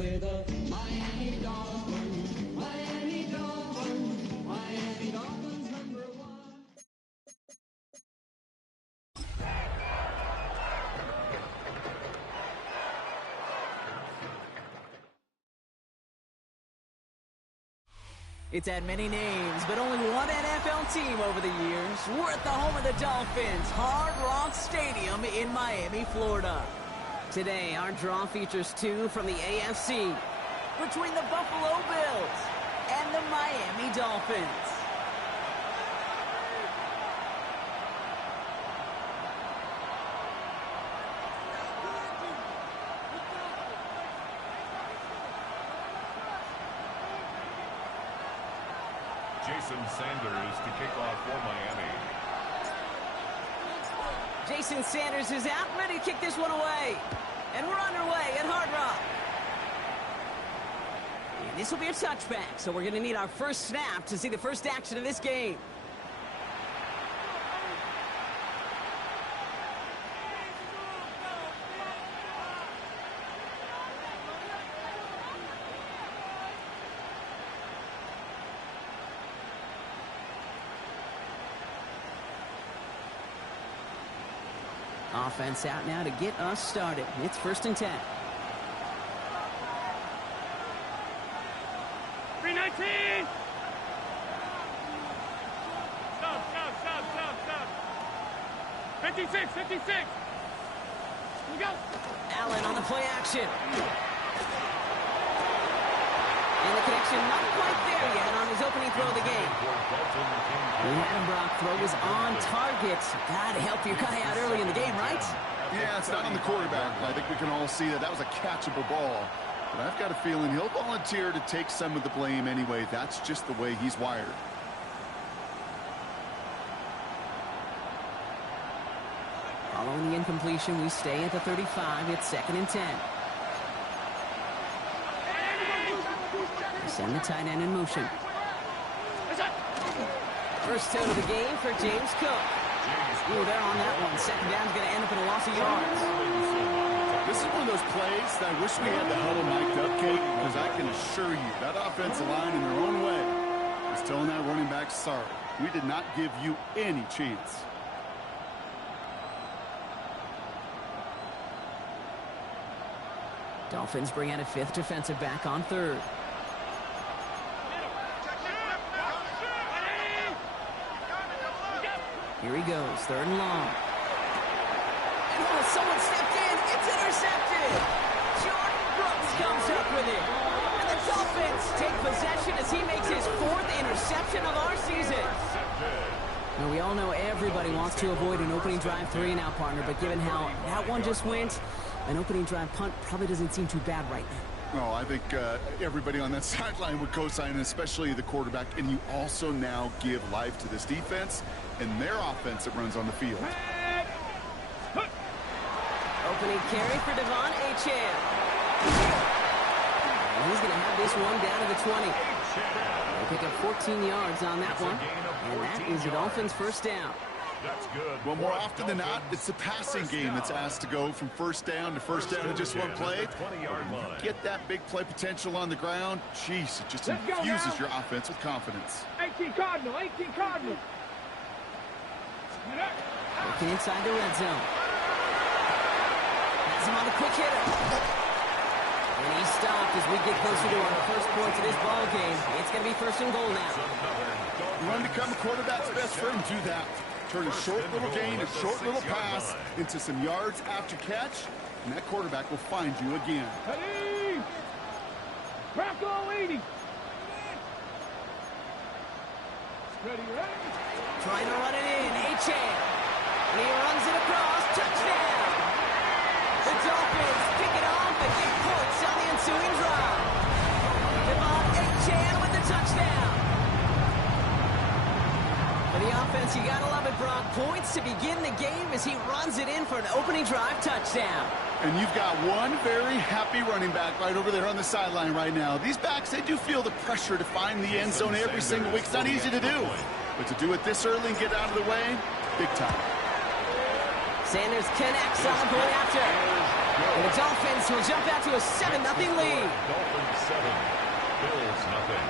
with the Miami Dolphins. Miami Dolphins. Miami Dolphins #1. It's had many names, but only one NFL team over the years. We're at the home of the Dolphins, Hard Rock Stadium in Miami, Florida. Today, our draw features two from the AFC, between the Buffalo Bills and the Miami Dolphins. Jason Sanders to kick off for Miami. Jason Sanders is out, ready to kick this one away. And we're underway at Hard Rock. And this will be a touchback, so we're going to need our first snap to see the first action of this game. Offense out now to get us started. It's 1st and 10. 319! Stop. 56. Here we go. Allen on the play action. And the connection not quite there yet on his opening throw of the game. We had him, Brock. Throw was on target. Gotta help your guy out early in the game, right? Yeah, it's not on the quarterback. I think we can all see that was a catchable ball. But I've got a feeling he'll volunteer to take some of the blame anyway. That's just the way he's wired. Following the incompletion, we stay at the 35. It's 2nd and 10. Send the tight end in motion. First out of the game for James Cook. Ooh, they're on that one. 2nd down's going to end up in a loss of yards. This is one of those plays that I wish we had the huddle mic'd up, Kate, because I can assure you that offensive line in their own way is telling that running back, sorry, we did not give you any chance. Dolphins bring out a 5th defensive back on 3rd. Here he goes, 3rd and long. And someone stepped in. It's intercepted. Jordan Brooks comes up with it. And the Dolphins take possession as he makes his 4th interception of our season. Now, we all know everybody wants to avoid an opening drive 3 now, partner, but given how that one just went, an opening drive punt probably doesn't seem too bad right now. Oh, I think everybody on that sideline would co-sign, especially the quarterback. And you also now give life to this defense and their offense that runs on the field. Opening carry for Devon Achane. He's going to have this one down to the 20. They pick up 14 yards on that one. And that is the Dolphins' first down. That's good. Well, more often than not, it's the passing game that's asked to go from first down in just one play. Get that big play potential on the ground. Jeez, it just infuses your offense with confidence. 18 Cardinal. Looking inside the red zone. Has him on the quick hitter. And he's stopped as we get closer to our first points of this ball game. It's going to be 1st and goal now. You want to become a quarterback's best friend, do that. Turn a short little gain, a short little pass into some yards after catch, and that quarterback will find you again. Ready! Crackle 80! Ready. Trying to run it in, Achane. And he runs it across, touchdown! The Dolphins pick it off and get points on the ensuing drive. Devon Achane with the touchdown. For the offense, you gotta love it, Brock. Points to begin the game as he runs it in for an opening drive touchdown. And you've got one very happy running back right over there on the sideline right now. These backs, they do feel the pressure to find the end zone every single week. It's not easy to do. But to do it this early and get out of the way, big time. Sanders connects on the point after. And the Dolphins will jump out to a 7-0 lead. Dolphins 7, Bills nothing.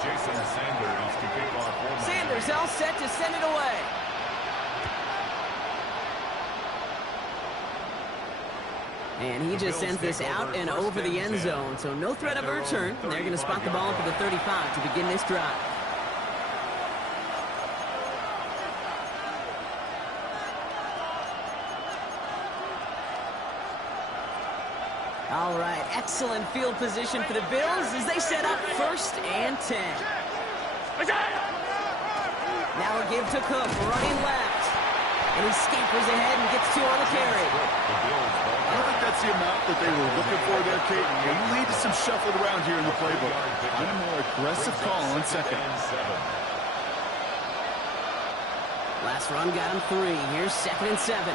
Jason Sanders to kick off for Miami. Sanders all set to send it away. And he just sends this out and over the end zone, so no threat of a return. They're going to spot the ball for the 35 to begin this drive. All right, excellent field position for the Bills as they set up 1st and 10. Now a give to Cook, running left. And he scampers ahead and gets 2 on the carry. I don't think that's the amount that they were looking for there, Kate. You lead to some shuffled around here in the playbook. Find a more aggressive call on second. Last run got him 3. Here's 2nd and 7.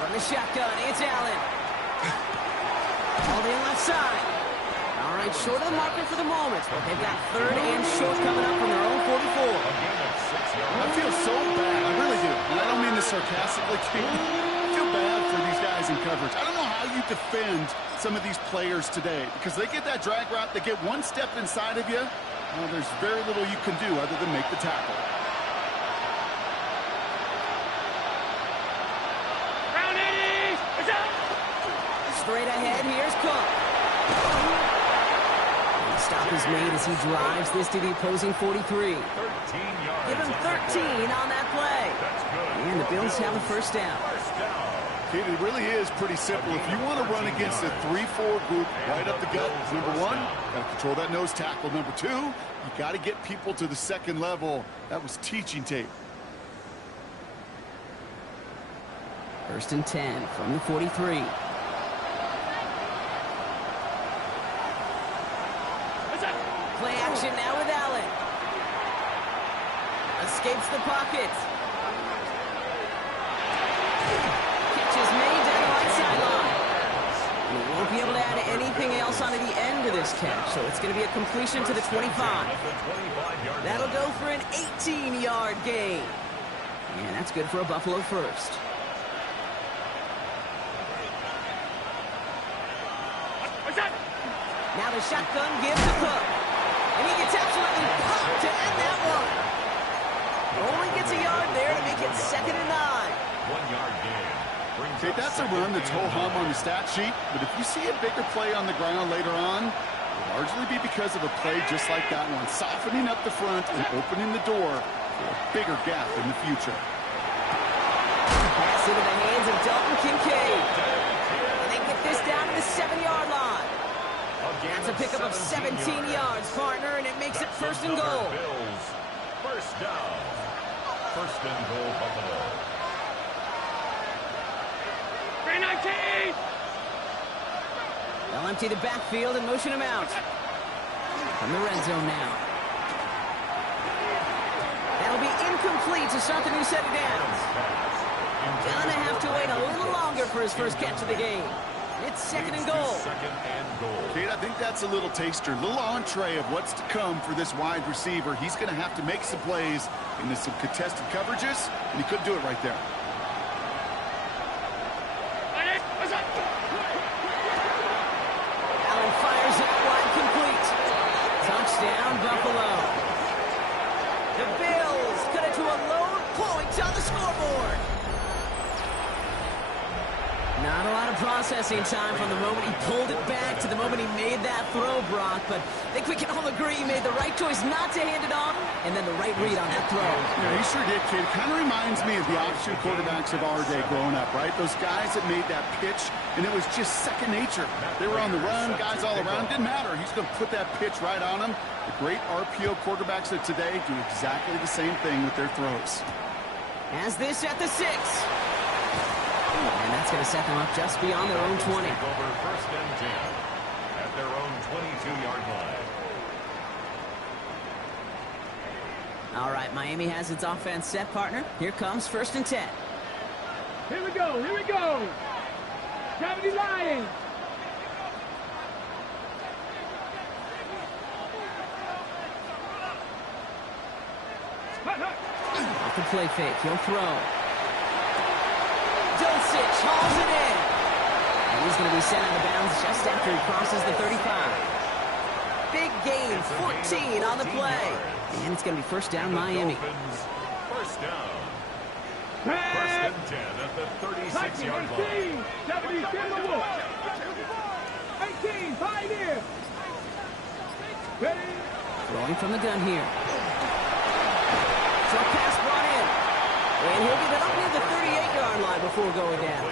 From the shotgun, it's Allen. All the left side. All right, short of the marker for the moment, but they've got 3rd and short coming up from their own 44. I feel so bad. I really do. And I don't mean this sarcastically, Kate. I feel bad for these guys in coverage. I don't know how you defend some of these players today because they get that drag route, they get one step inside of you. Well, there's very little you can do other than make the tackle. Straight ahead, here's Cook. The stop is made as he drives this to the opposing 43. Give him 13 on that play. And the Bills have a 1st down. Kate, it really is pretty simple. If you want to run against a 3-4 group right up the gut, number 1, got to control that nose tackle. Number 2, you got to get people to the 2nd level. That was teaching tape. 1st and 10 from the 43. Play action now with Allen. Escapes the pocket. Catch is made down the right sideline. And he won't be able to add anything else onto the end of this catch, so it's going to be a completion to the 25. That'll go for an 18-yard gain. And that's good for a Buffalo 1st. Now the shotgun gives to Cook. And he gets absolutely popped to end that one. Only gets a yard there to make it 2nd and 9. 1-yard gain. Okay, that's a run that's ho-hum on the stat sheet, but if you see a bigger play on the ground later on, it'll largely be because of a play just like that one, softening up the front and opening the door for a bigger gap in the future. Pass into the hands of Dalton Kincaid. And they get this down to the 7-yard line. That's a pickup of 17 yards, partner, and it makes it 1st and goal. Bills, 1st down. 1st and goal, Buffalo. 319! They'll empty the backfield and motion him out. From the red zone now. That'll be incomplete to start the new set of downs. Gonna have to wait a little longer for his 1st catch of the game. It's 2nd and goal. 2nd and goal. Kate, I think that's a little taster, a little entree of what's to come for this wide receiver. He's going to have to make some plays into some contested coverages, and he couldn't do it right there. Allen fires it wide complete. Touchdown, Buffalo. The Bills cut it to a lone point on the scoreboard. Not a lot of processing time from the moment he pulled it back to the moment he made that throw, Brock. But I think we can all agree he made the right choice not to hand it off, and then the right read on that throw. Yeah, he sure did, kid. Kind of reminds me of the option quarterbacks of our day growing up, right? Those guys that made that pitch, and it was just second nature. They were on the run, guys all around. Didn't matter. He's going to put that pitch right on them. The great RPO quarterbacks of today do exactly the same thing with their throws. As this at the 6. And that's going to set them up just beyond their own 20. Over 1st and 10 at their own 22-yard line. All right, Miami has its offense set, partner. Here comes 1st and 10. Here we go, here we go. Gravity Lions. the play fake. He'll throw. Dulcich hauls it in. And he's going to be sent out of bounds just after he crosses the 35. Big gain, 14 on the play. And it's going to be first down, Miami. First down. First and 10 at the 36-yard line. 70 Timberwolves. 18 Pioneer. Ready? Throwing from the gun here. Short pass brought in. And he'll get it up near the 38-yard line before going down.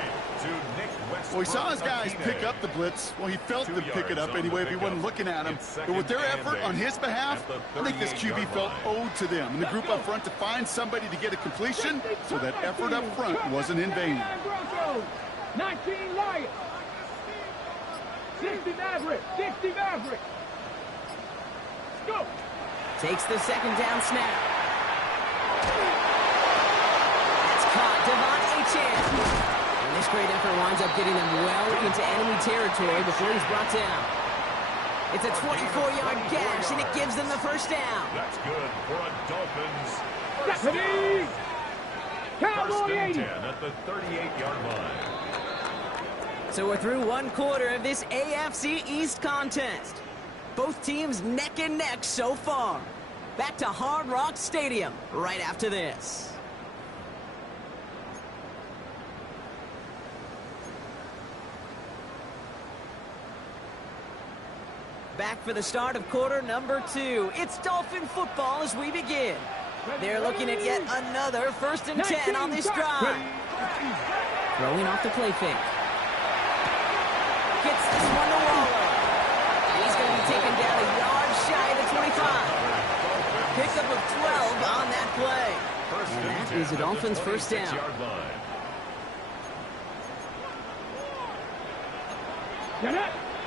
Well, he saw his guys pick up the blitz. Well, he felt them pick it up anyway if he wasn't looking at him. But with their effort on his behalf, I think this QB felt owed to them. And the group up front to find somebody to get a completion, so that effort up front wasn't in vain. 19 Lions. 60 Maverick. 60 Maverick. Go. Takes the second down snap. That's caught. Devon Achane. And this great effort winds up getting them well into enemy territory before he's brought down. It's a 24-yard gash, and it gives them the first down. That's good for a Dolphins. First Deputy. down. Cowboy First and 80. 10 at the 38-yard line. So we're through one quarter of this AFC East contest. Both teams neck and neck so far. Back to Hard Rock Stadium right after this. Back for the start of quarter number 2. It's Dolphin football as we begin. They're looking at yet another first and 10 on this drive. Throwing off the play fake. Gets this one to Waller. And he's going to be taken down a yard shy of the 25. Pickup of 12 on that play. And that is the Dolphins' first down.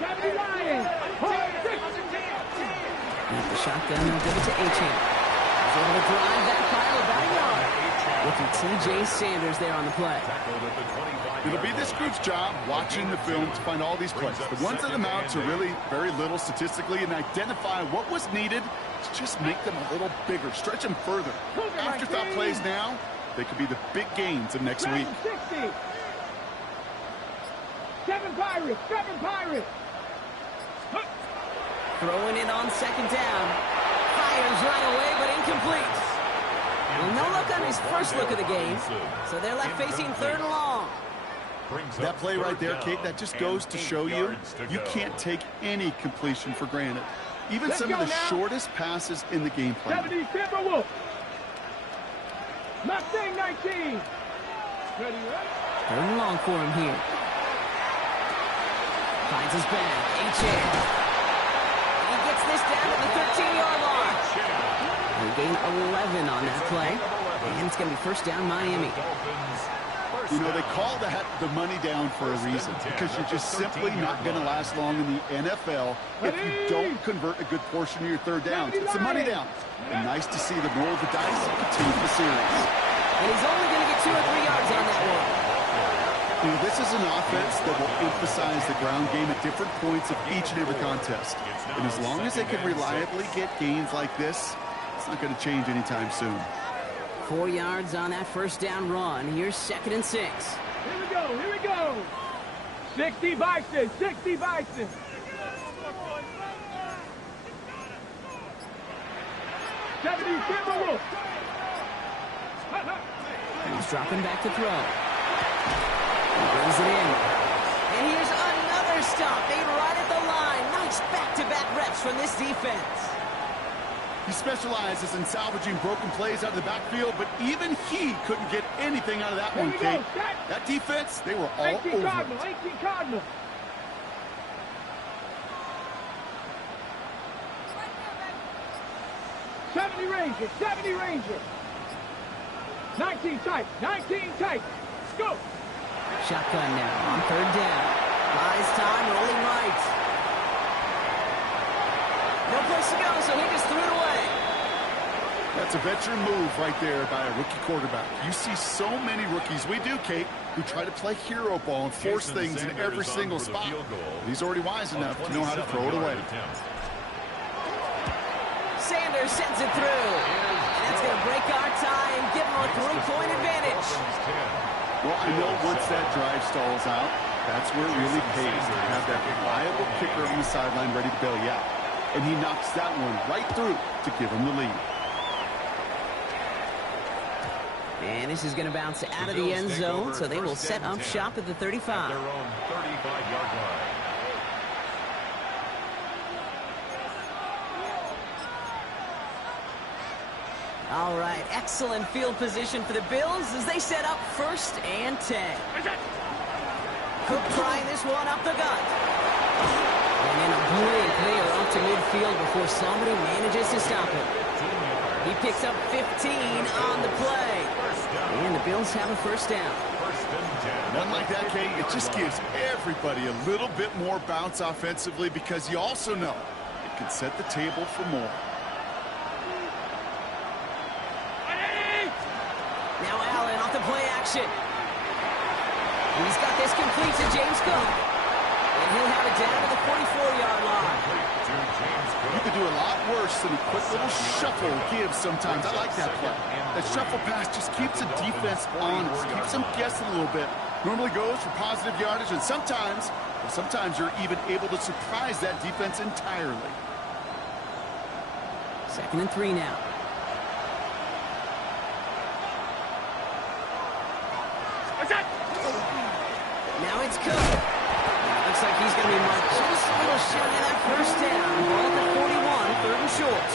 Deputy Lions. At the shotgun, they'll give it to Achane. He's able to drive that pile about a yard. Looking T.J. Sanders there on the play. It'll be this group's job watching the film to find all these plays. The ones that amount to really very little statistically and identify what was needed to just make them a little bigger, stretch them further. Afterthought plays now, they could be the big gains of next week. 60. 7 Pirates. 7 Pirates. Throwing it on second down. Fires right away, but incomplete. Well, no look on his first look of the game, so they're left facing third and long. That play right there, Kate, that just goes to show you, you can't take any completion for granted. Even some of the shortest passes in the game plan. 70 Timberwolves. Mustang 19. Ready, Third and long for him here. Finds his back. Achane. He gets this down to the 13-yard line. They gain 11 on that play. And it's going to be first down Miami. You know, they call that the money down for a reason, because you're just simply not going to last long in the NFL if you don't convert a good portion of your third downs. It's a money down. And nice to see them roll the dice and continue the series. And he's only going to get 2 or 3 yards on that one. You know, this is an offense that will emphasize the ground game at different points of each and every contest. And as long as they can reliably get gains like this, it's not going to change anytime soon. 4 yards on that first down run. Here's second and 6. Here we go. Here we go. 60 Bison. 60 Bison. Timberwolves. He's dropping back to throw. He brings it in. And here's another stop. Made right at the line. Nice back-to-back reps from this defense. He specializes in salvaging broken plays out of the backfield, but even he couldn't get anything out of that one, Kate. That defense, they were all over it. 18 Cardinal. Rangers, 70 Rangers. 19 tight, 19 tight. Go. Shotgun now on third down. Buys time, rolling right. No place to go, so he just threw it away. That's a veteran move right there by a rookie quarterback. You see so many rookies, we do, Kate, who try to play hero ball and force things in every single spot. He's already wise enough to know how to throw it away. Sanders sends it through. And that's going to break our tie and give him a Well, I know once that drive stalls out, that's where it really pays to have that reliable kicker on the sideline ready to bail you out. And he knocks that one right through to give him the lead. And this is going to bounce out of the end zone, so they will set up shop at the 35. Their own 35-yard line. All right, excellent field position for the Bills as they set up 1st and 10. Cook trying this one up the gut. And in a blink, they are up to midfield before somebody manages to stop him. He picks up 15 on the play. And the Bills have a 1st down. One like that, Kate, it just gives everybody a little bit more bounce offensively because you also know it can set the table for more. Now Allen off the play action. He's got this complete to James Cook. And he'll have it down to the 44-yard line. You could do a lot worse than a quick little shuffle give sometimes. I like that play. That shuffle pass just keeps the defense honest, keeps them guessing a little bit. Normally goes for positive yardage, and sometimes you're even able to surprise that defense entirely. 2nd and 3 now. Now it's Cook. Looks like he's going to be marked just a little shy of that 1st down. Ball at the 41, 3rd and short.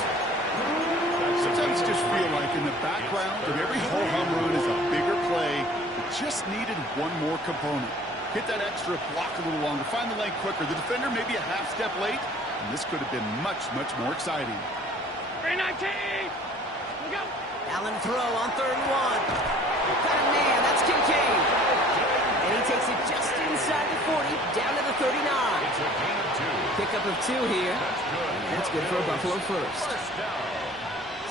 Sometimes you just feel like in the background of every ho-hum run is a bigger play. It just needed one more component. Hit that extra block a little longer, find the lane quicker. The defender maybe a half step late, and this could have been much, much more exciting. 319! Go! Allen throw on 3rd and 1. Got a man, that's Kincaid. And he takes it just inside the 40, down to the 39. Pickup of 2 here. That's good for a Buffalo 1st.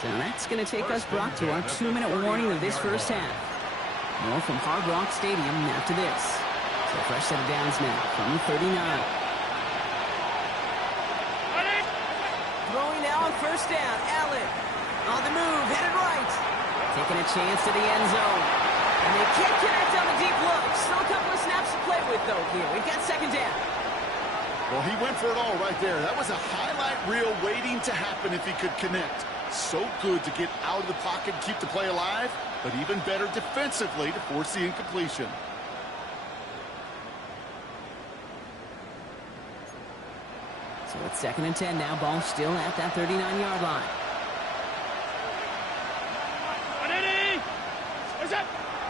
So that's going to take us, Brock, to our 2-minute warning of this 1st half. More from Hard Rock Stadium after this. So fresh set of downs now from the 39. Throwing now on 1st down. Allen on the move, headed right. Taking a chance to the end zone. And they can't connect on the deep look. Still a couple of snaps to play with, though, here. We've got 2nd down. Well, he went for it all right there. That was a highlight reel waiting to happen if he could connect. So good to get out of the pocket and keep the play alive, but even better defensively to force the incompletion. So it's 2nd and 10 now. Ball still at that 39-yard line.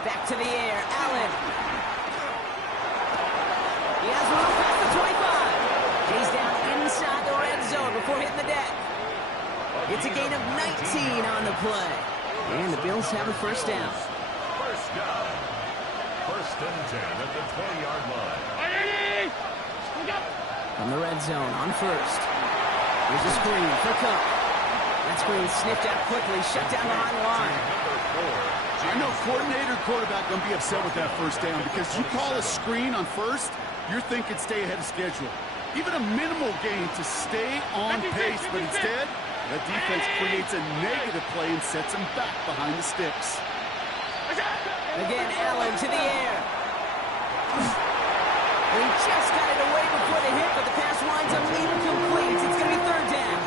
Back to the air. Allen. He has one past the 25. He's down inside the red zone before hitting the deck. It's a gain of 19 on the play. And the Bills have a 1st down. 1st down. 1st and 10 at the 20-yard line. From the red zone on 1st. Here's a screen for Cook. That screen sniffed out quickly, shut down behind the line. I know coordinator quarterback going to be upset with that 1st down because you call a screen on 1st, you're thinking stay ahead of schedule. Even a minimal gain to stay on pace, but instead, that defense creates a negative play and sets him back behind the sticks. Again, Allen to the air. He just got it away before the hit, but the pass winds up incomplete. It's going to be 3rd down.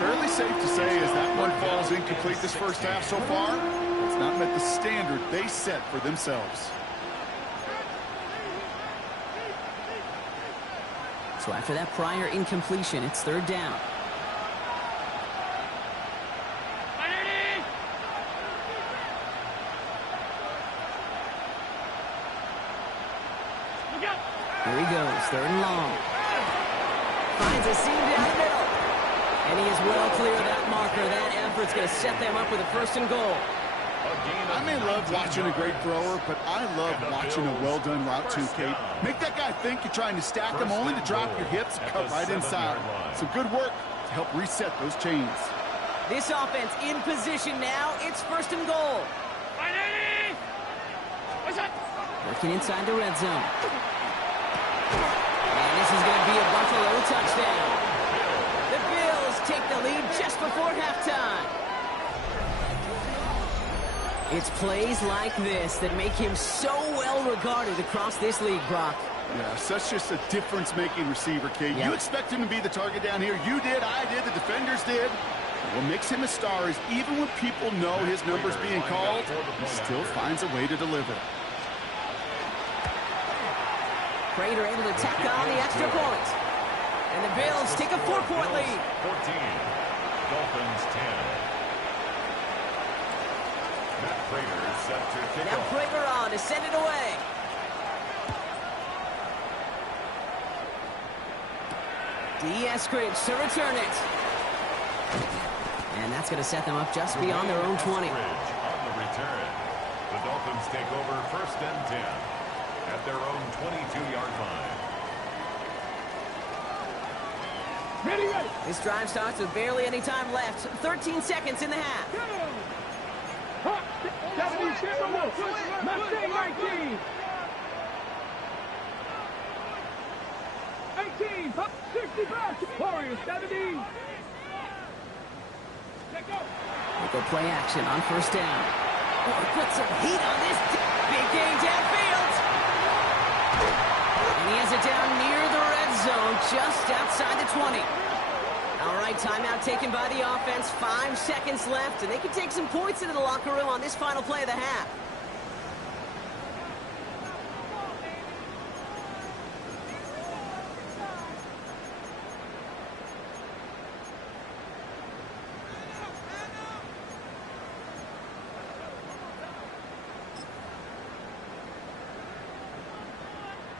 Fairly safe to say as that one falls incomplete this 1st half so far, it's not met the standard they set for themselves. So after that prior incompletion, it's 3rd down. Here he goes, 3rd and long. Finds a seam down the middle. And he is well clear of that marker. That effort's going to set them up with a 1st and goal. I may love watching a great thrower, but I love watching a well-done route too, Kate. Make that guy think you're trying to stack him only to drop your hips, cut right inside. Some good work to help reset those chains. This offense in position now. It's 1st and goal. Working inside the red zone. And this is going to be a Buffalo touchdown. The Bills take the lead just before halftime. It's plays like this that make him so well regarded across this league, Brock. Yeah, such just a difference-making receiver, Kate. Yep. You expect him to be the target down here. You did, I did, the defenders did. What makes him a star is even when people know his number's being called, he still finds a way to deliver. Prater able to tack on the extra point. And the Bills take a 4-point lead. 14. Dolphins 10. Matt Prater set to kick Now off. Prater on to send it away. Eskridge to return it. And that's going to set them up just beyond their own 20. On the return. The Dolphins take over 1st and 10 at their own 22-yard line. Ready, ready. This drive starts with barely any time left. 13 seconds in the half. Go. Hot. 70, step on up. Mustang 19. 18. Hot. 65. Warriors 70. Let go. They go play action on 1st down. Oh, put some heat on this big game downfield. And he has it down near the red zone, just outside the 20. All right, timeout taken by the offense. 5 seconds left, and they can take some points into the locker room on this final play of the half.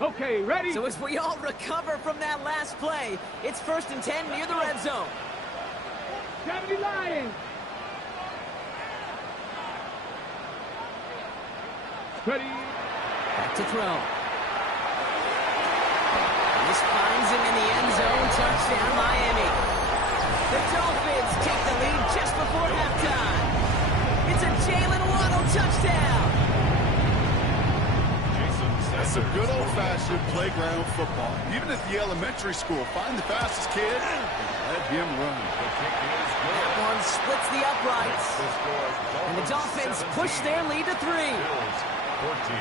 Okay, ready? So as we all recover from that last play, it's 1st and 10 near the red zone. 70 Lions. Ready. Back to throw. This finds him in the end zone. Touchdown, Miami. The Dolphins take the lead just before halftime. It's a Jalen Waddle touchdown. That's some good old-fashioned playground football. Even at the elementary school, find the fastest kid and let him run. The kick is good. That one splits the uprights. The score, And the Dolphins push their lead to 3. Bills 14.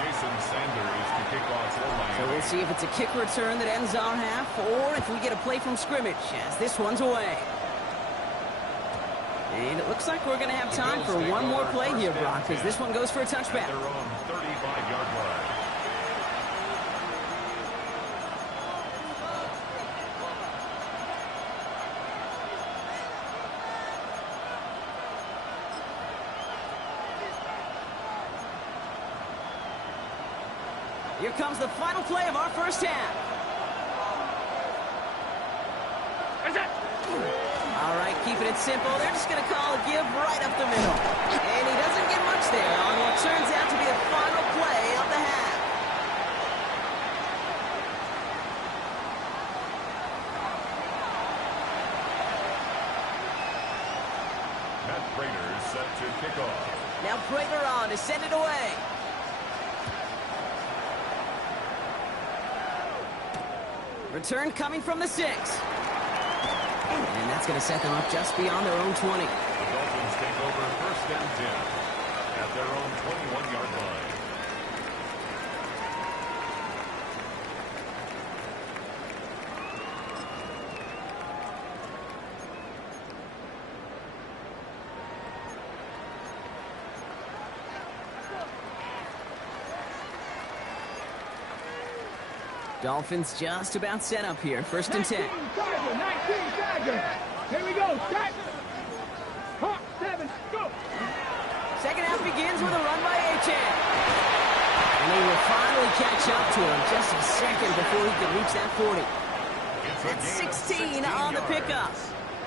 Jason Sanders to kick off for Miami. So we'll see if it's a kick return that ends our half, or if we get a play from scrimmage as this one's away. And it looks like we're going to have time for one more play here, Brock, because this one goes for a touchback. At their own 35-yard line. Here comes the final play of our first half. All right, keeping it simple. They're just going to call a give right up the middle. And he doesn't get much there on what turns out to be the final play of the half. Matt Prater set to kick off. Now Prater on to send it away. Return coming from the 6. And that's going to set them up just beyond their own 20. The Dolphins take over 1st and 10 at their own 21-yard line. Dolphins just about set up here. 1st and 10. 19 Tiger. Here we go. Set. Hot. 7. Go. Second half begins with a run by Achane. And they will finally catch up to him just a second before he can reach that 40. That's 16 on the pickup.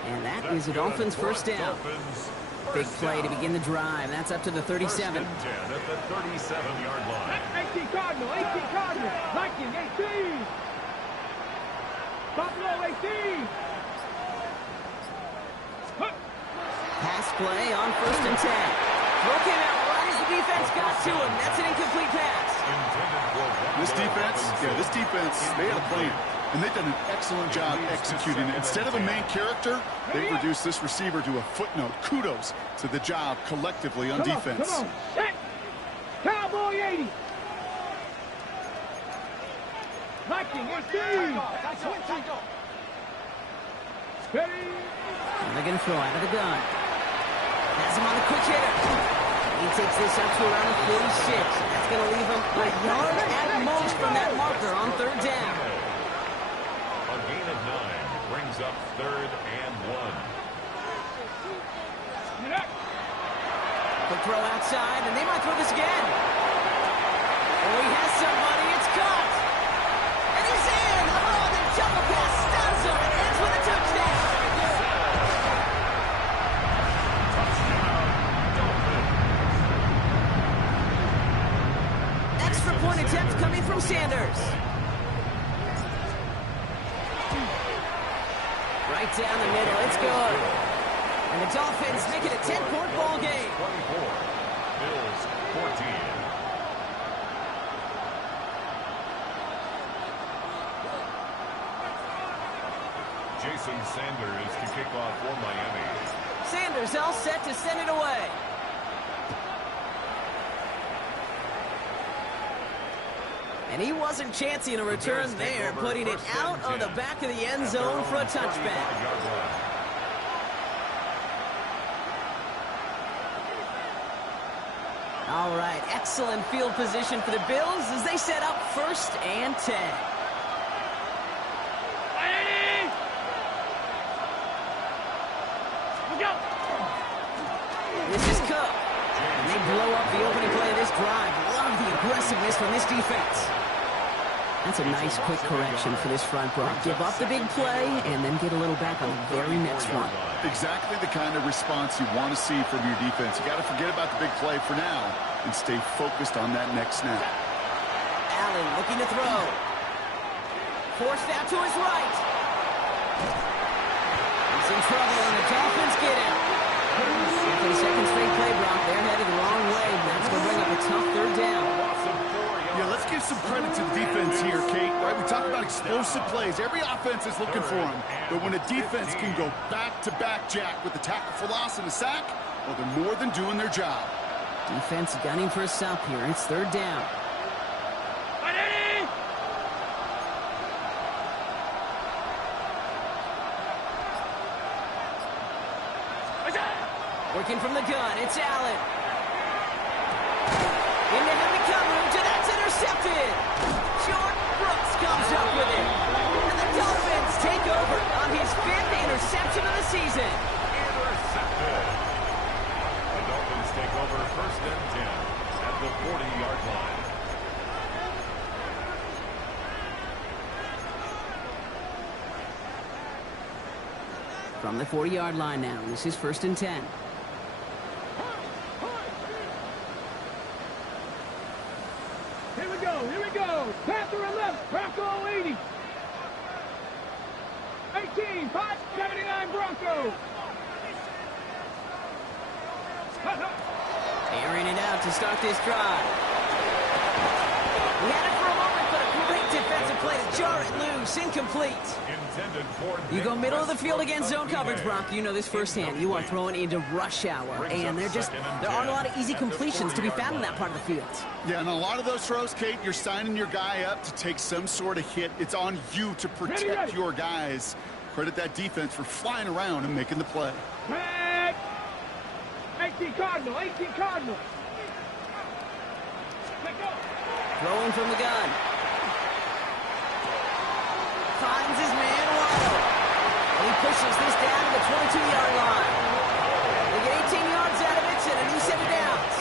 And that is a Dolphins first down. Big play to begin the drive. That's up to the 37. 1st and 10 at the 37-yard line. 18 Cardinal. 18 Cardinal. Viking 18. Buffalo 18. Pass play on 1st and 10. Throw came out right as the defense got to him. That's an incomplete pass. Intended for one This yard defense, offensive. they had a plan. and they've done an excellent job executing it. Instead of a main character, they've reduced this receiver to a footnote. Kudos to the job collectively on defense. Come on, set. Cowboy 80. Viking 18. Steady. They're going to throw out of the gun. Has him on the quick hitter. He takes this up to around the 46. That's going to leave him a yard at most from that marker on third down. A gain of 9 brings up 3rd and 1. The throw outside, and they might throw this again. Oh, he has somebody. It's caught. And he's in. Oh, the jumble pass stuns him. It ends with a touchdown. Extra point attempt coming from Sanders. Right down the middle. It's good. And the Dolphins make it a 10-point ball game. 24. Bills 14. Jason Sanders to kick off for Miami. Sanders all set to send it away. And he wasn't chancing a return there, putting it out of the back of the end zone for a touchback. All right, excellent field position for the Bills as they set up 1st and 10. This is Cook. And they blow up the opening play of this drive. Love the aggressiveness from this defense. That's a nice quick correction for this front row. Give up the big play and then get a little back on the very next one. Exactly the kind of response you want to see from your defense. You got to forget about the big play for now and stay focused on that next snap. Allen looking to throw. Forced out to his right. He's in trouble and the Dolphins get him. For the second straight play, Brock, they're headed the wrong way. That's going to bring up a tough 3rd down. Yeah, let's give some credit to the defense here, Kate. Right, we talk about explosive plays. Every offense is looking for them. But when a defense can go back-to-back, Jack, with the tackle for loss and a sack, well, they're more than doing their job. Defense gunning for a stop here. It's 3rd down. Working from the gun, it's Allen. Into heavy coverage, and that's intercepted. Jordan Brooks comes up with it. And the Dolphins take over on his 5th interception of the season. Intercepted. The Dolphins take over 1st and 10 at the 40-yard line. From the 40-yard line now, this is 1st and 10. Here we go. Panther 11, Bronco 80. 18, 579 Bronco. Airing it out to start this drive. He had it for a moment, but a great defensive play to jar it loose. Incomplete. You go middle of the field against zone coverage, Brock. You know this firsthand. You are throwing into rush hour, and there aren't a lot of easy completions to be found in that part of the field. Yeah, and a lot of those throws, Kate, you're signing your guy up to take some sort of hit. It's on you to protect your guys. Credit that defense for flying around and making the play. Back. 18 Cardinal, 18 Cardinal. Throwing from the gun. Finds his man Waddle. And he pushes this down to the 22-yard line. They get 18 yards out of it and a new set of downs.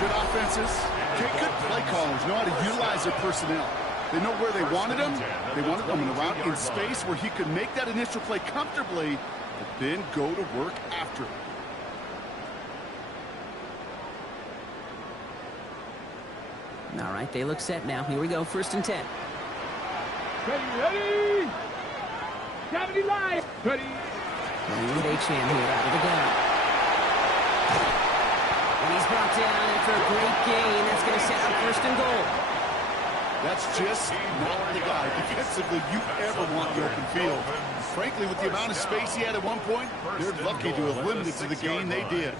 Good offenses. Good play callers know how to utilize their personnel. They know where they wanted him. They wanted him in a route in space where he could make that initial play comfortably, but then go to work after it. All right, they look set now. Here we go, 1st and 10. Ready. 70 line. Ready. And Achane here out of the gun. And he's brought down after a great gain. That's going to set up 1st and goal. That's just not the guy defensively you ever want in the open field. Frankly, with the amount of space he had at one point, they're lucky to have limited to the game they did.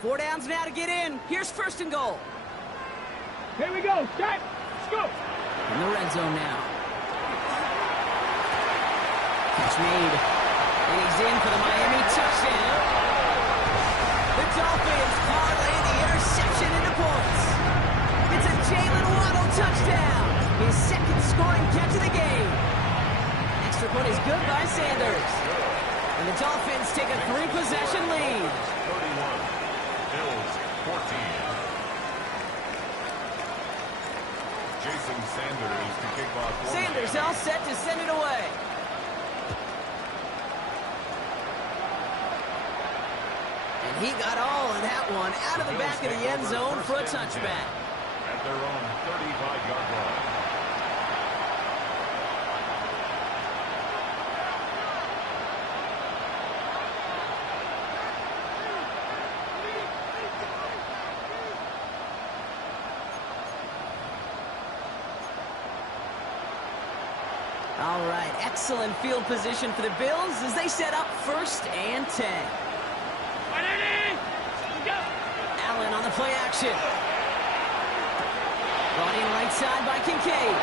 4 downs now to get in. Here's first and goal. Here we go. Set. Let's go. In the red zone now. Catch made. And he's in for the Miami touchdown. The Dolphins parlay the interception into points. It's a Jalen Waddle touchdown. His second scoring catch of the game. Extra point is good by Sanders. And the Dolphins take a 3-possession lead. 31. Bills 14. Jason Sanders to kick off. Sanders all set to send it away. And he got all of that one out of the back of the end zone for a touchback. At their own 35-yard line. All right, excellent field position for the Bills as they set up 1st and 10. Allen on the play action. Brought in right side by Kincaid.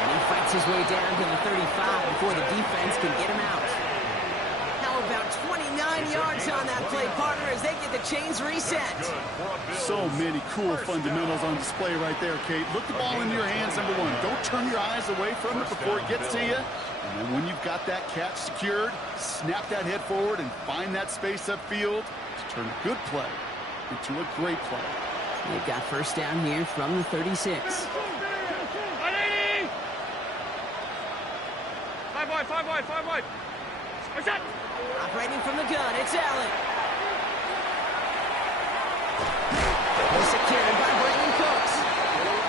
And he fights his way down to the 35 before the defense can get him out. How about 29 yards on that play, partner, as they get the chains reset. So many cool fundamentals on display right there, Kate. Look the ball into your hands, number one. Don't turn your eyes away from it before it gets to you. And then when you've got that catch secured, snap that head forward and find that space upfield to turn a good play into a great play. They've got first down here from the 36. 5 wide. What's that? Operating from the gun, it's Allen. He's secured by Brandon Cooks.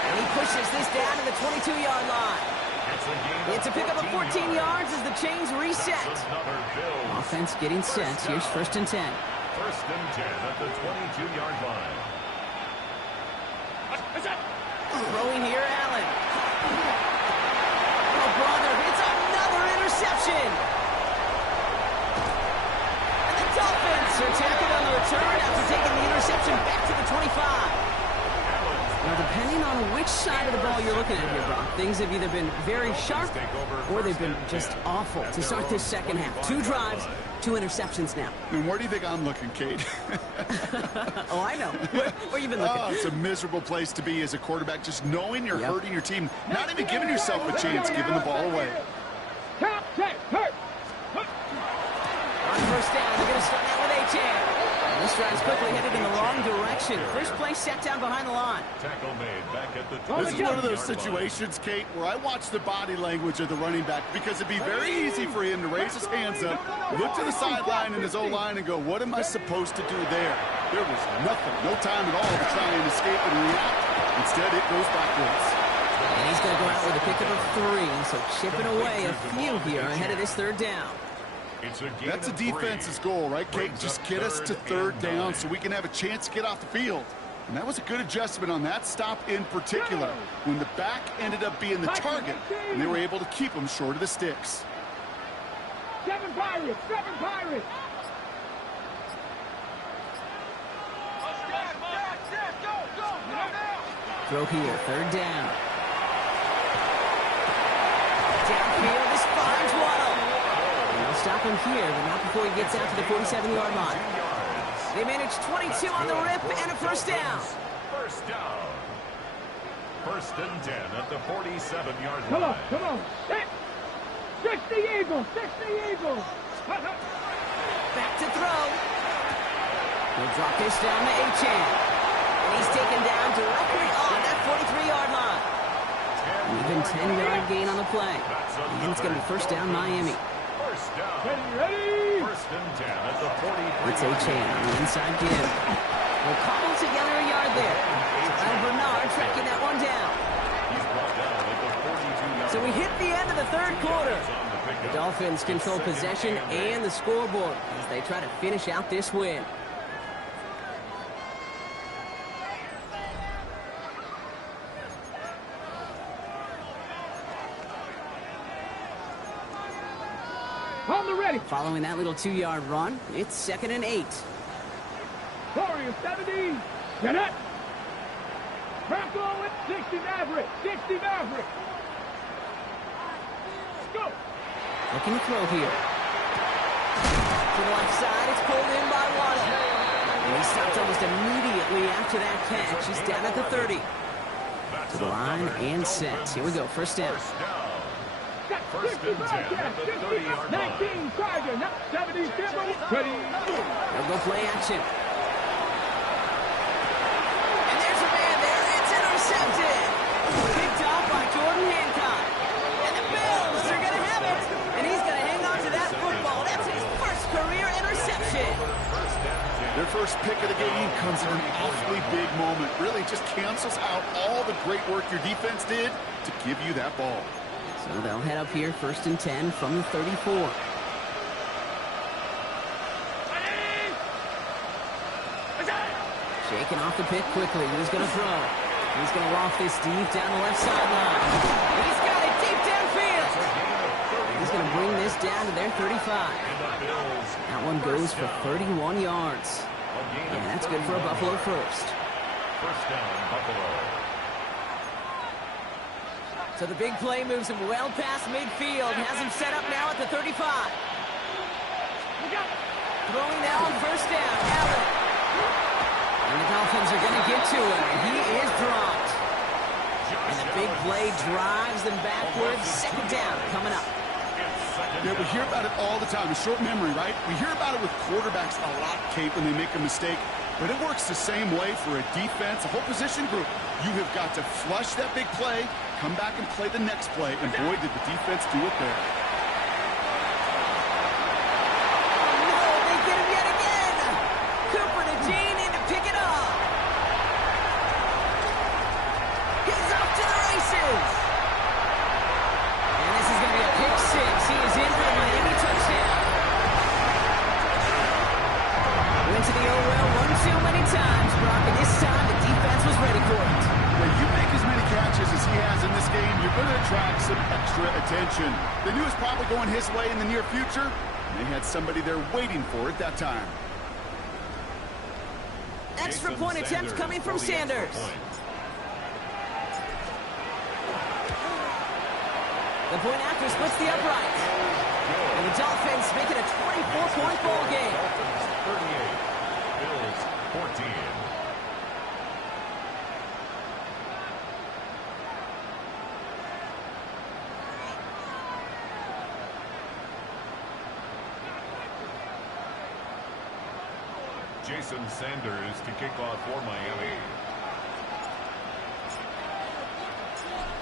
And he pushes this down to the 22-yard line. It's a pickup of 14 yards as the chains reset. Offense getting set. Here's 1st and 10. 1st and 10 at the 22-yard line. Throwing here, Allen. Oh, brother, it's another interception. And the Dolphins are tackled on the return after taking the interception back to the 25. Now, depending on which side of the ball you're looking at here, Brock, things have either been very sharp or they've been just awful to start this second half. 2 drives, 2 interceptions now. And where do you think I'm looking, Kate? Oh, I know. Where you been looking? Oh, it's a miserable place to be as a quarterback, just knowing you're hurting your team, not even giving yourself a chance, giving the ball away. Count, check, hurt. On first down, they're going to start out with A-Chan. This drive's quickly headed in the wrong direction. First play set down behind the line. Tackle made back at the This is one of those situations, Kate, where I watch the body language of the running back because it'd be very easy for him to raise his hands up, look to the sideline in his O-line and go, what am I supposed to do there? There was nothing, no time at all to try and escape and react. Instead, it goes backwards. And he's going to go out with a pickup of 3, so chipping away a few here ahead of this 3rd down. That's a defense's goal, right, Kate? Just get us to 3rd down so we can have a chance to get off the field. And that was a good adjustment on that stop in particular, when the back ended up being the target, and they were able to keep him short of the sticks. 7 Pirates. Throw here, 3rd down. Downfield, this finds Waddle. They'll stop him here, but not before he gets out to the 47-yard line. They manage 22 on the rip and a first down. First down. 1st and 10 at the 47-yard line. Come on. Set. 60 Eagles. Back to throw. He'll drop this down to A-Chan. And he's taken down directly on that 43-yard line. Even 10-yard gain on the play. And it's going to be first down Miami. First down. Ready. 1st and 10 at the 43. It's A-Chan on the inside give. We'll cobble together a yard there. And Bernard tracking that one down. He's brought down at the 42-yard. So we hit the end of the 3rd quarter. The Dolphins control possession and the scoreboard as they try to finish out this win. Following that little 2-yard run, it's 2nd and 8. Warriors 70. Get it. Crack on it. 60 Maverick. 60 Maverick. Go. Looking to throw here. To the left side, it's pulled in by Waddle. And he stopped almost immediately after that catch. He's down at the 30. To the line and set. Here we go, first down. First and 10 at the 30-yard line. 19 Tiger. 70 Timber. Ready. They'll go play action. And there's a man there. It's intercepted. Picked off by Jordan Hancock. And the Bills are going to have it. And he's going to hang on to that football. That's his first career interception. Their first pick of the game comes in an awfully big moment. Really just cancels out all the great work your defense did to give you that ball. So they'll head up here, 1st and 10 from the 34. Shaking off the pick quickly. Who's going to throw? He's going to loft this deep down the left sideline. He's got it deep downfield. He's going to bring this down to their 35. That one goes for 31 yards. And that's good for a Buffalo first. First down, Buffalo. So the big play moves him well past midfield. Has him set up now at the 35. Throwing now on first down. Allen. And the Dolphins are going to get to him. And he is dropped. And the big play drives them backwards. Second down coming up. Yeah, we hear about it all the time. A short memory, right? We hear about it with quarterbacks a lot, Kate, when they make a mistake. But it works the same way for a defense, a whole position group. You have got to flush that big play, come back and play the next play, and boy, did the defense do it there. No, they get him yet again. Cooper to Dean in to pick it up. He's off to the races. And this is going to be a pick six. He is in for the Miami touchdown. Went to the OL one too many times, Brock, and this time the defense was ready for it. When you make as many catches as he has in this game, you're going to attract some extra attention. They knew it was probably going his way in the near future, and they had somebody there waiting for it that time. Extra point attempt coming from Sanders. The point after splits the uprights. And the Dolphins make it a 24-point ball game. 38, Bills 14. Jason Sanders to kick off for Miami.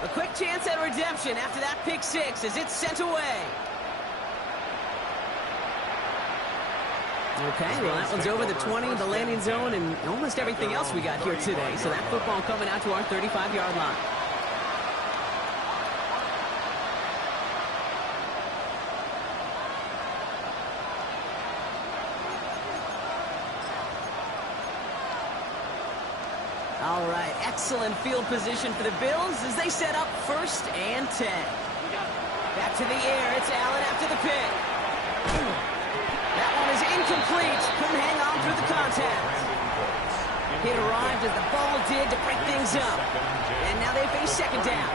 A quick chance at redemption after that pick six as it's sent away. Okay, well, that one's over the 20, the landing zone, and almost everything else we got here today. So that football coming out to our 35-yard line. All right, excellent field position for the Bills as they set up 1st and 10. Back to the air, it's Allen after the pick. That one is incomplete. Couldn't hang on through the contact. It arrived as the ball did to break things up. And now they face second down.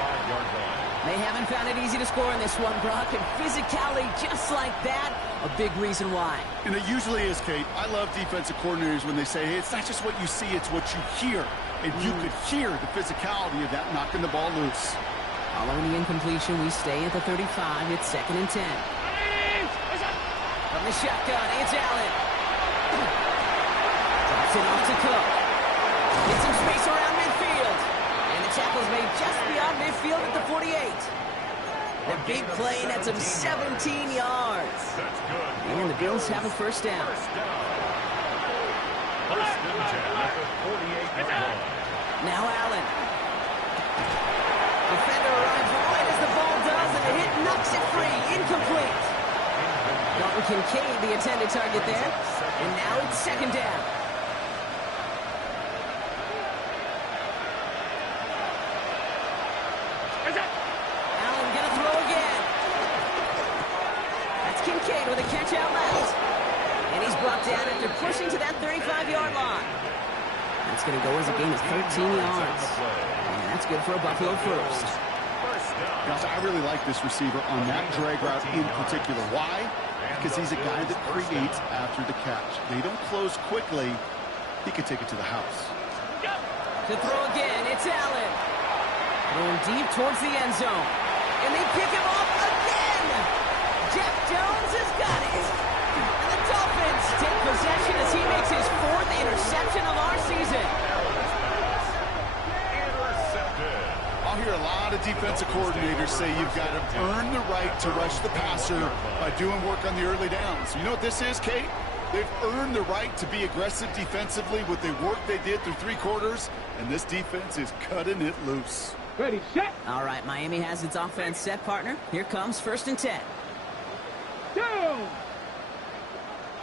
They haven't found it easy to score in this one, Brock, and physicality just like that, a big reason why. And it usually is, Kate. I love defensive coordinators when they say, hey, it's not just what you see, it's what you hear. And you could hear the physicality of that knocking the ball loose. Following the incompletion, we stay at the 35. It's 2nd and 10. From the shotgun, it's Allen. Drops it off to Cook. Gets some space around midfield. And the tackle's made just beyond midfield at the 48. The big play nets him 17 yards. And the Bills have a first down. First and 10 at the 48-yard line. Now Allen. Defender arrives right as the ball does, and the hit knocks it free. Incomplete. Dalton Kincaid, the intended target there. And now it's second down. Allen gonna throw again. That's Kincaid. Wright with a catch out left. And he's brought down after pushing to that 35-yard line. That's going to go as a gain of 13 yards. And that's good for a Buffalo first. Guys, I really like this receiver on that drag route in particular. Why? Because he's a guy that creates after the catch. They don't close quickly. He could take it to the house. To throw again, it's Allen. Throwing deep towards the end zone. And they pick him off again. Jeff Jones has got it. And the Dolphins take possession as he makes his 4th interception of our season. I'll hear a lot of defensive coordinators say you've got to earn the right to rush the passer by doing work on the early downs. You know what this is, Kate? They've earned the right to be aggressive defensively with the work they did through 3 quarters, and this defense is cutting it loose. Ready, set. All right, Miami has its offense set, partner. Here comes 1st and 10. Down.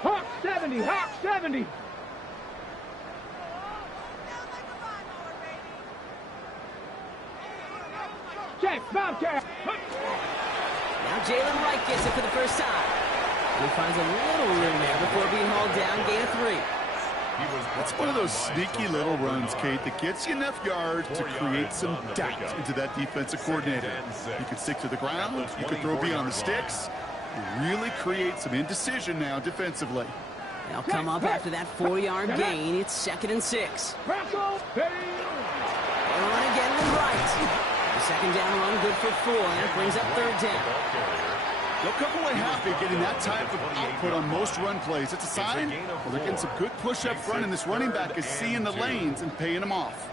Hawk 70, Hawk 70. Check, Bobcat. Now Jalen Wright gets it for the first time. And he finds a little room there before being hauled down, gain of 3. It's one of those sneaky little runs, Kate, that gets you enough yards to create some doubt into that defensive coordinator. You can stick to the ground, you can throw beyond the sticks, you really create some indecision now defensively. They'll come up after that 4-yard gain. It's 2nd and 6. Bronco, ready. They run again with Wright. The 2nd down run good for 4. That brings up 3rd down. They'll come away happy getting that type of output on most run plays. It's a sign well, they're getting some good push up front, and this running back is seeing the lanes and paying them off.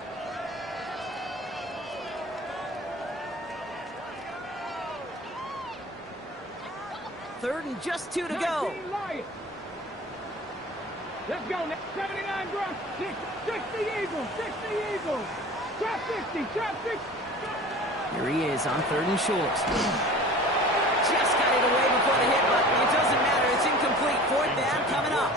Third and just 2 to go. Let's go. 79 Grunt. 60 Eagles. 60 Eagles. Trap 60. Trap 60. Here he is on 3rd and short. Just got it away before the hit, but it doesn't matter. It's incomplete. 4th down coming up.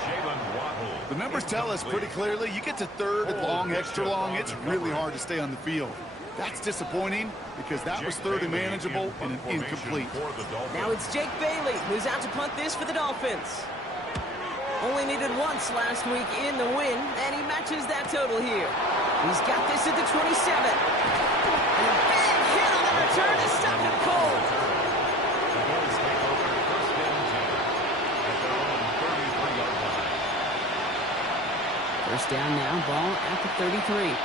The numbers tell us pretty clearly, you get to 3rd and long, extra long, it's really hard to stay on the field. That's disappointing because that was 3rd and manageable and an incomplete. Now it's Jake Bailey who's out to punt this for the Dolphins. Only needed once last week in the win, and he matches that total here. He's got this at the 27. And a big hit on the return to stop him cold. First down now, ball at the 33.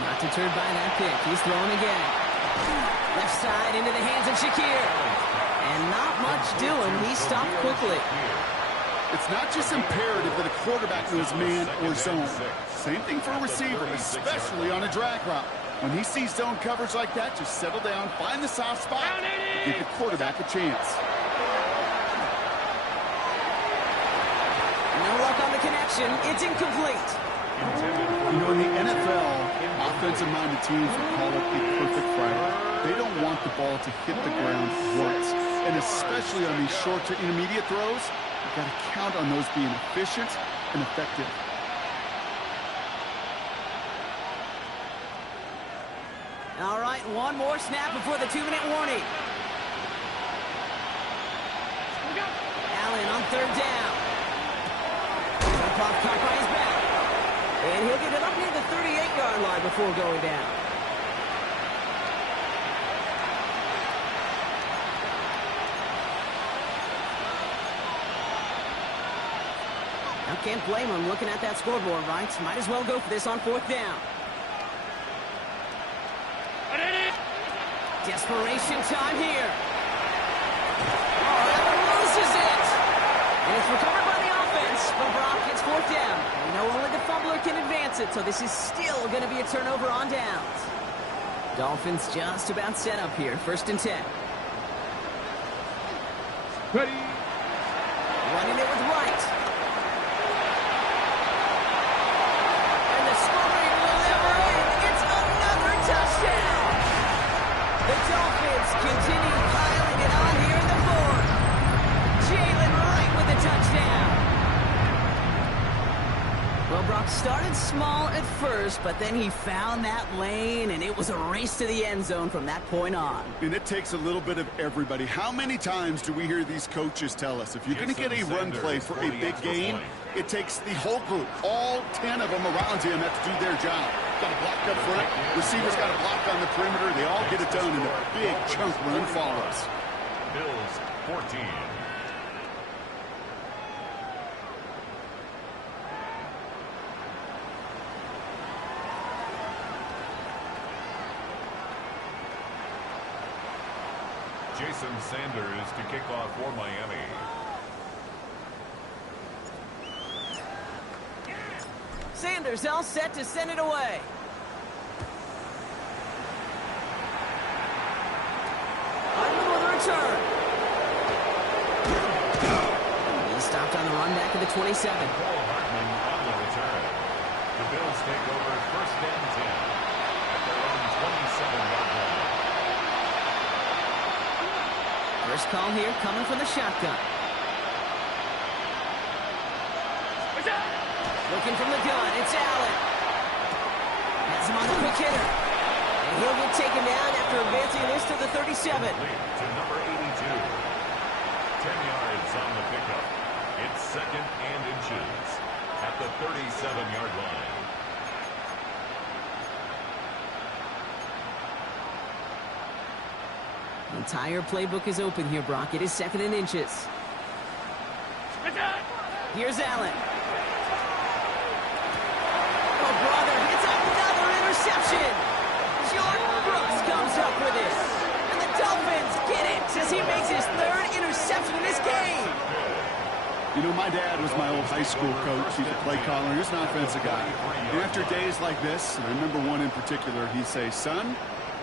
Not deterred by that pick. He's throwing again. Left side into the hands of Shakir. And not much doing. He stopped quickly. It's not just imperative that a quarterback knows man or zone. Same thing for a receiver, especially on a drag route. When he sees zone coverage like that, just settle down, find the soft spot, give the quarterback a chance. No luck on the connection. It's incomplete. You know, in the NFL, offensive-minded teams will call it a perfect Friday. They don't want the ball to hit the ground once. And especially on these short to intermediate throws, you've got to count on those being efficient and effective. All right, one more snap before the 2-minute warning. Allen on 3rd down. Puff caught by his back. And he'll get it up near the 38-yard line before going down. Now can't blame him looking at that scoreboard, right? Might as well go for this on 4th down. Desperation time here. Oh, that loses it. And it's recovered by the offense, but Brock gets 4th down. We know only the fumbler can advance it, so this is still going to be a turnover on downs. Dolphins just about set up here. 1st and 10. Ready. Running it with Wright. And the scoring will never end. It's another touchdown. The Dolphins continue piling it on here in the 4th. Jalen Wright with the touchdown. Well, Brock, Brock started small at first, but then he found that lane, and it was a race to the end zone from that point on. And it takes a little bit of everybody. How many times do we hear these coaches tell us, if you're going to get a run play for a big gain, it takes the whole group, all 10 of them around him have to do their job. Got to block up front, receivers got to block on the perimeter, they all get it done, and a big chunk run follows. Bills 14. Jason Sanders to kick off for Miami. Sanders all set to send it away. Hardman with a return. He stopped on the run back at the 27. Hardman on the return. The Bills take over first and 10 at their own 27-yard line. First call here coming from the shotgun. Looking from the gun, it's Allen. Has him on the quick hitter. And he'll get taken down after advancing this to the 37. To number 82. 10 yards on the pickup. It's second and inches at the 37-yard line. The entire playbook is open here, Brock. It is second and inches. Here's Allen. Oh, brother, it's another interception. Jordan Brooks comes up with it. And the Dolphins get it as he makes his third interception in this game. You know, my dad was my old high school coach. He's a play caller. He was an offensive guy. And after days like this, and I remember one in particular, he'd say, son,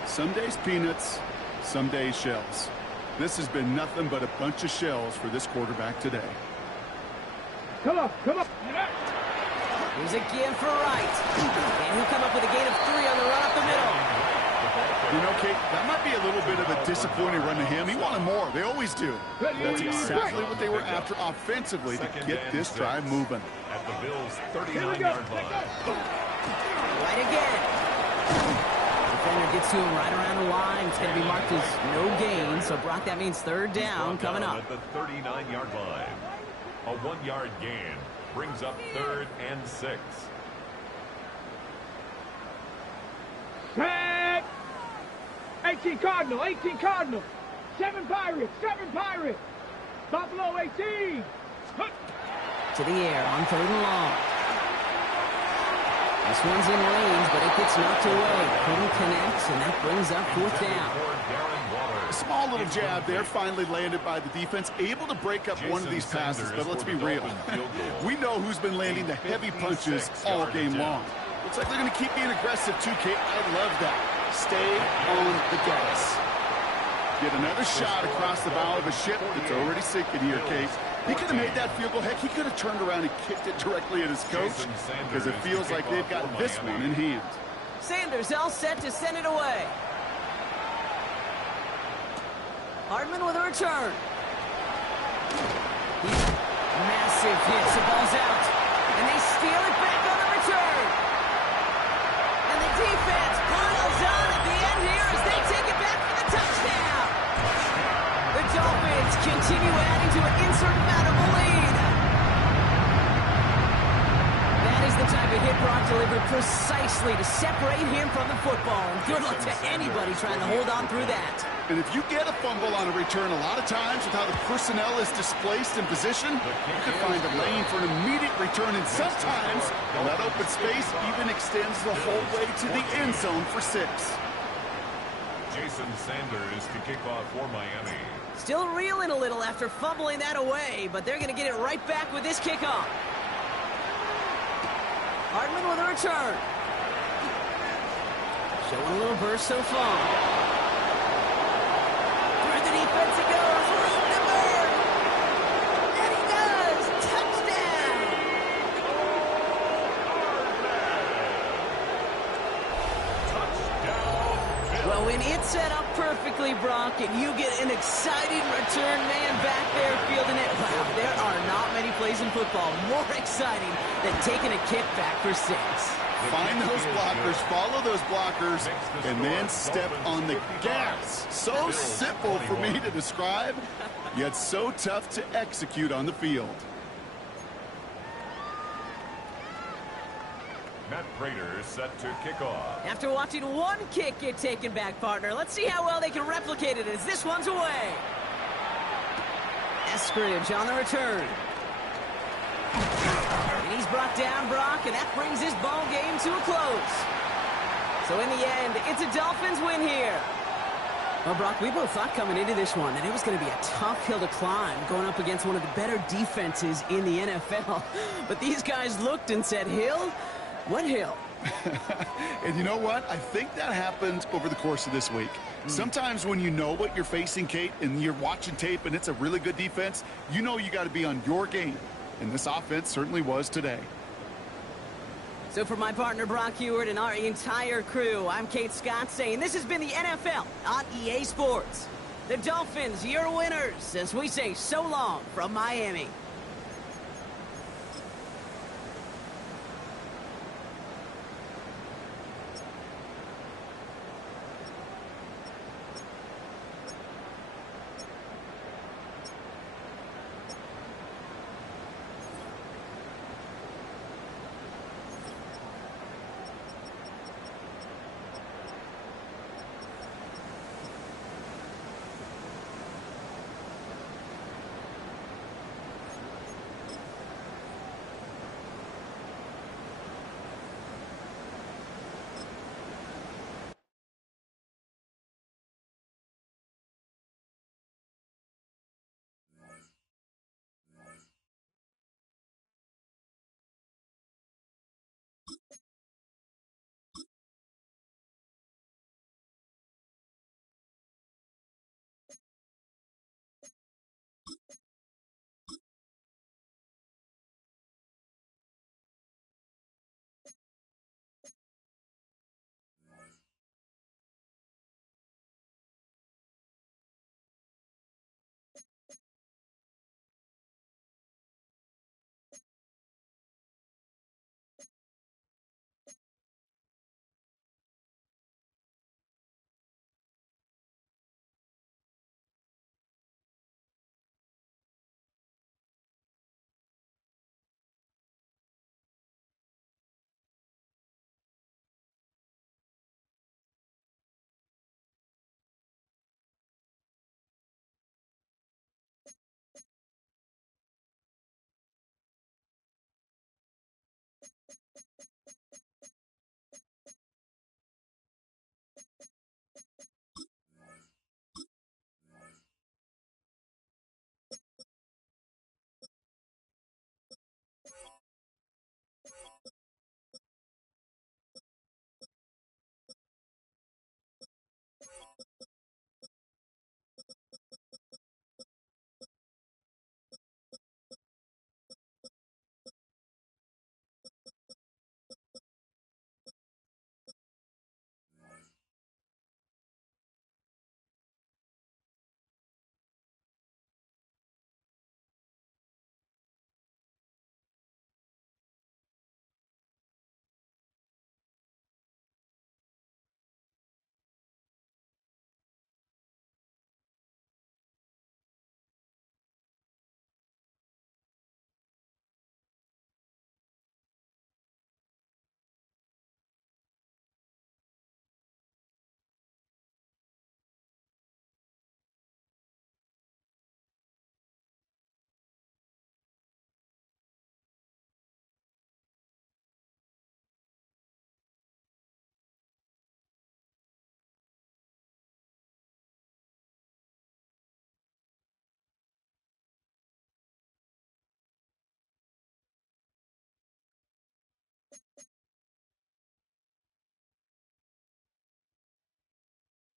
some days peanuts, some days shells. This has been nothing but a bunch of shells for this quarterback today. Come on, come on. Here's a give for Wright. And he'll come up with a gain of 3 on the run up the middle. You know, Kate, that might be a little bit of a disappointing run to him. He wanted more. They always do. That's exactly what they were after offensively to get this drive moving. At the Bills' 39-yard line. Right again. Defender gets to him right around the line. It's going to be marked as no gain. So, Brock, that means third down coming up. At the 39-yard line. A 1-yard gain brings up third and 6. Set. 18 Cardinal, 18 Cardinal. 7 Pirates, 7 Pirates. Buffalo 18. To the air on third and long. This one's in range, but it gets knocked away. Couldn't connect, and that brings up fourth down. A small little jab there, finally landed by the defense. Able to break up one of these passes, but let's be real. We know who's been landing the heavy punches all game long. Looks like they're going to keep being aggressive too, Kate. I love that. Stay on the gas. Get another shot across the bow of a ship that's already sinking here, Kate. He could have made that field goal. Heck, he could have turned around and kicked it directly at his coach because it feels like they've got this one in hand. Sanders all set to send it away. Hardman with a return. Massive hit. The ball's out. And they steal it back on the return. And the defense piles on at the end here as they take it back for the touchdown. The Dolphins continue adding to an insurmountable lead. That is the type of hit Brock delivered precisely to separate him from the football. And good luck to anybody trying to hold on through that. And if you get a fumble on a return, a lot of times with how the personnel is displaced in position, you could find a lane for an immediate return. And sometimes that open space even extends the whole way to the end zone for 6. Jason Sanders to kick off for Miami. Still reeling a little after fumbling that away, but they're going to get it right back with this kickoff. Hardman with a return. Showing a little burst so far. Through the defense it goes. Room to burn. And he does. Touchdown. Well, when it's set up perfectly, Brock, and you get an exciting return man back there fielding it, wow, there are not many plays in football more exciting than taking a kick back for 6. Find those blockers, follow those blockers, and then step on the gas. So simple for me to describe, yet so tough to execute on the field. Matt Prater is set to kick off. After watching one kick get taken back, partner, let's see how well they can replicate it as this one's away. Eskridge on the return. And he's brought down, Brock, and that brings this ball game to a close. So in the end, it's a Dolphins win here. Well, Brock, we both thought coming into this one that it was going to be a tough hill to climb going up against one of the better defenses in the NFL. But these guys looked and said, Hill? What hill? And you know what? I think that happened over the course of this week. Sometimes when you know what you're facing, Kate, and you're watching tape and it's a really good defense, you know you got to be on your game. And this offense certainly was today. So for my partner Brock Heward and our entire crew, I'm Kate Scott saying this has been the NFL on EA Sports. The Dolphins, your winners, as we say so long from Miami.